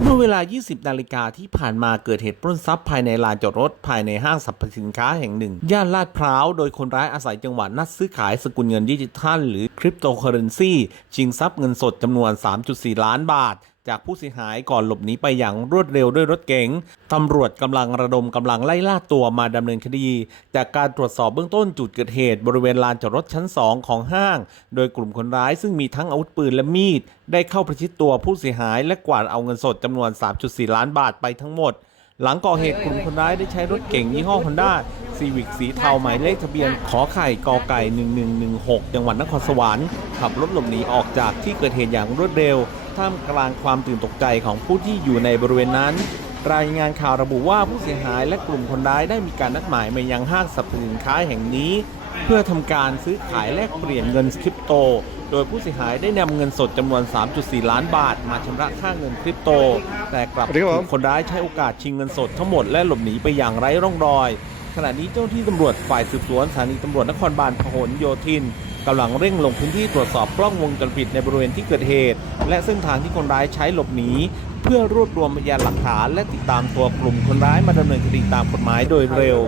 เมื่อเวลา 20 นาฬิกาที่ผ่านมาเกิดเหตุปล้นทรัพย์ภายในลานจอดรถภายในห้างสรรพสินค้าแห่งหนึ่ง ย่านลาดพร้าว โดยคนร้ายอาศัยจังหวะนัดซื้อขายสกุลเงินดิจิทัล หรือคริปโตเคอเรนซีชิงทรัพย์เงินสดจำนวน 3.4 ล้านบาท จากผู้เสียหายก่อนหลบหนีไปอย่างรวดเร็วด้วยรถเก๋งตำรวจกำลังระดมกำลังไล่ล่าตัวมาดำเนินคดี จากการตรวจสอบเบื้องต้นจุดเกิดเหตุ บริเวณลานจอดรถชั้น 2 ของห้าง โดยกลุ่มคนร้ายซึ่งมีทั้งอาวุธปืนและมีด ได้เข้าประชิดตัวผู้เสียหายและกวาดเอาเงินสดจำนวน 3.4 ล้านบาทไปทั้งหมด หลังก่อเหตุกลุ่มคนร้ายได้ใช้รถเก๋งยี่ห้อ Honda Civic สีเทาหมายเลขทะเบียนขอไข่กอไก่ 1116 จังหวัดนครสวรรค์ขับรถหลบหนีออกจากที่เกิดเหตุอย่างรวดเร็ว ท่ามกลางความตื่นตกใจของผู้ที่อยู่ในบริเวณนั้น รายงานข่าวระบุว่าผู้เสียหายและกลุ่มคนร้ายได้มีการนัดหมายมายังห้างสรรพสินค้าแห่งนี้ เพื่อทำการซื้อขายแลกเปลี่ยนเงินคริปโต โดยผู้เสียหายได้นำเงินสดจำนวน 3.4 ล้านบาท มาชำระค่าเงินคริปโต แต่กลับสวัสดีครับผมถูกคนร้ายใช้โอกาสชิงเงินสดทั้งหมดและหลบหนีไปอย่างไร้ร่องรอยขณะนี้เจ้าหน้าที่ตำรวจฝ่ายสืบสวนสถานีตำรวจนครบาลพหลโยธิน กำลังเร่งลงพื้นที่ตรวจสอบกล้องวงจรปิดในบริเวณที่เกิดเหตุ และเส้นทางที่คนร้ายใช้หลบหนี เพื่อรวบรวมพยานหลักฐาน และติดตามตัวกลุ่มคนร้ายมาดำเนินคดีตามกฎหมายโดยเร็ว